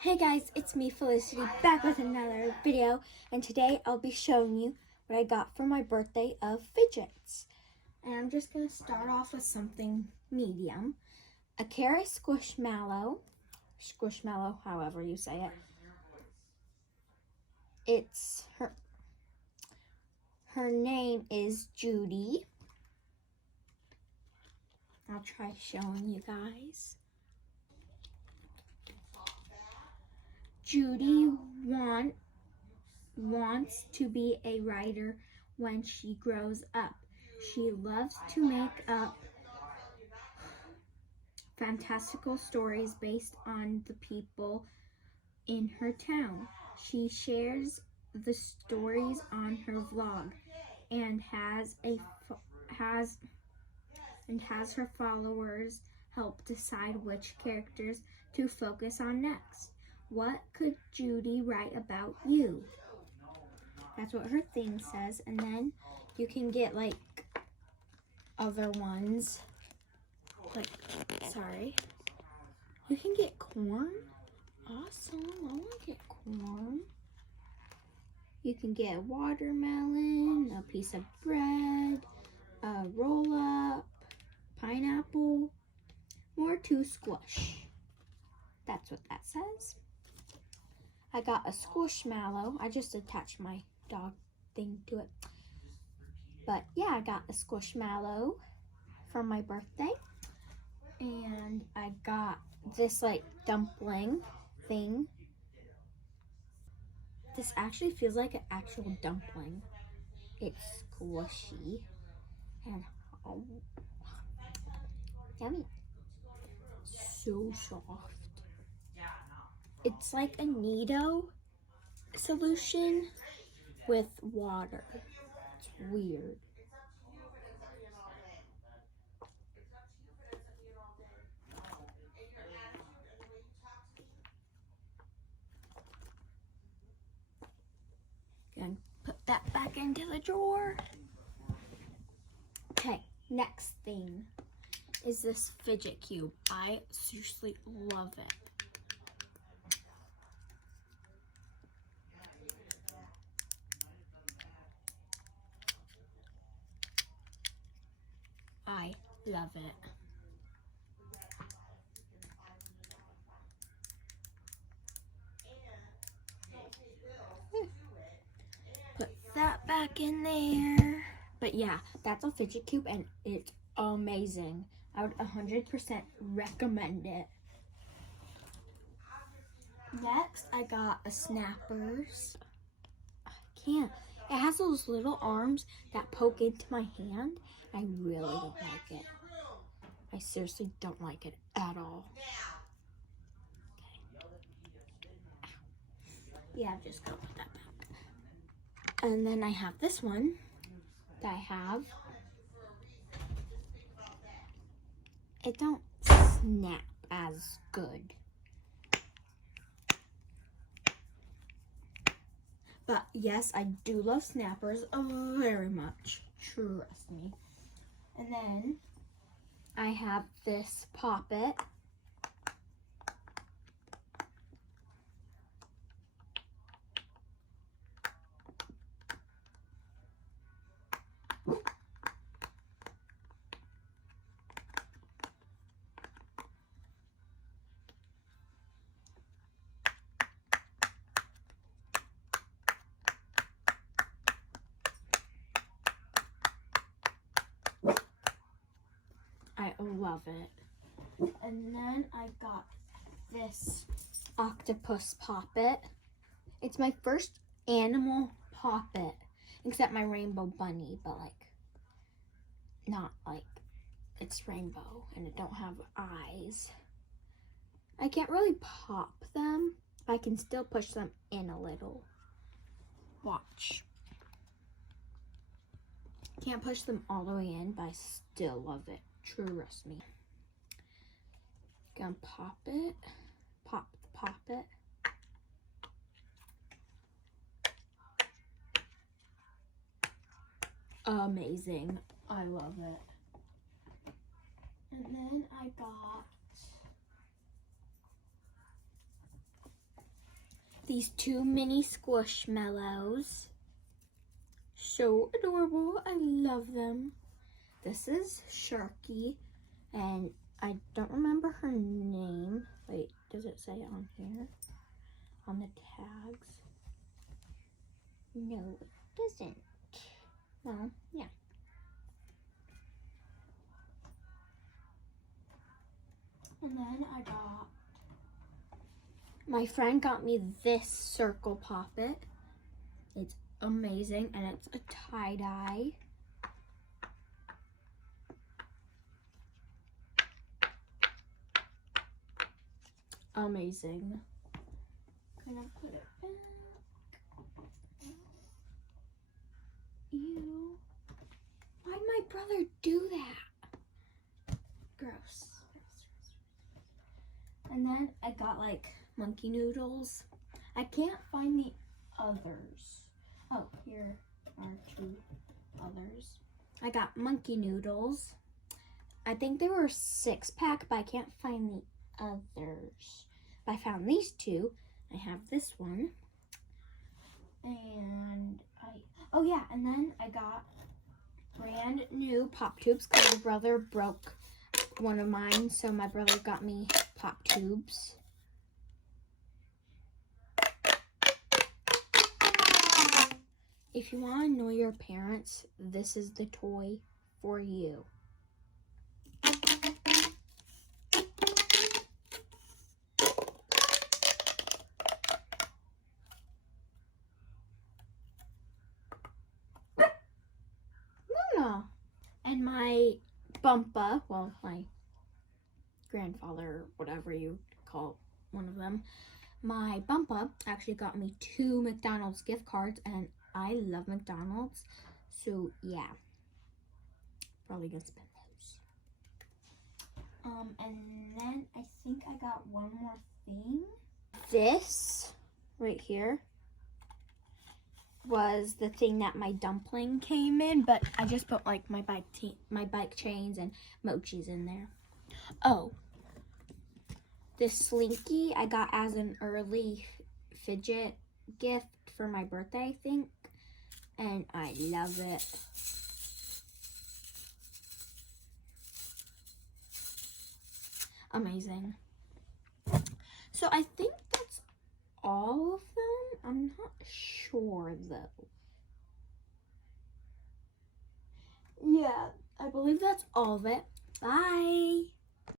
Hey guys, it's me Felicity back with another video, and today I'll be showing you what I got for my birthday of fidgets. And I'm just going to start off with something medium. A Carrie Squishmallow however you say it. It's her name is Judy. I'll try showing you guys. Judy wants to be a writer when she grows up. She loves to make up fantastical stories based on the people in her town. She shares the stories on her vlog and has her followers help decide which characters to focus on next. What could Judy write about you? That's what her thing says. And then you can get like other ones. You can get corn. Awesome. I want to get corn. You can get watermelon, a piece of bread, a roll up, pineapple, more to squish. That's what that says. I got a Squishmallow. I just attached my dog thing to it. But yeah, I got a Squishmallow for my birthday. And I got this like dumpling thing. This actually feels like an actual dumpling. It's squishy and yummy. So soft. It's like a Nido solution with water. It's weird. Gonna put that back into the drawer. Okay, next thing is this fidget cube. I seriously love it. I love it. Put that back in there. But yeah, that's a fidget cube and it's amazing. I would 100% recommend it. Next, I got a Snappers. I can't. It has those little arms that poke into my hand. I really don't like it. I seriously don't like it at all. Okay. Yeah, I'm just gonna put that back. And then I have this one that I have. It don't snap as good. But yes, I do love Snappers very much. Trust me. And then I have this Pop-It. I love it. And then I got this octopus Pop-It. It's my first animal Pop-It, except my rainbow bunny, but like, not like it's rainbow and it don't have eyes. I can't really pop them, but I can still push them in a little. Watch. Can't push them all the way in, but I still love it. Trust me. Gonna pop it. Pop it. Amazing. I love it. And then I got these 2 mini Squishmallows. So adorable. I love them. This is Sharky, and I don't remember her name. Wait, does it say on here? On the tags? No, it doesn't. Well, yeah. And then I got, my friend got me this circle poppet. It's amazing, and it's a tie-dye. Amazing. Gonna put it back. Ew. Why'd my brother do that? Gross. And then I got like monkey noodles. I can't find the others. Oh, here are 2 others. I got monkey noodles. I think they were a 6-pack, but I can't find the others. But I found these 2. I have this one. And oh yeah, and then I got brand new pop tubes because my brother broke one of mine, so my brother got me pop tubes. If you want to annoy your parents, this is the toy for you. Luna! And my bumpa, well, my grandfather, whatever you call one of them, my bumpa actually got me 2 McDonald's gift cards, and I love McDonald's, so yeah, probably gonna spend those. And then I think I got one more thing. This right here was the thing that my dumpling came in, but I just put like my bike chains and mochis in there. Oh, this Slinky I got as an early fidget gift for my birthday, I think, and I love it. Amazing. So I think that's all of them. I'm not sure though. Yeah, I believe that's all of it. Bye.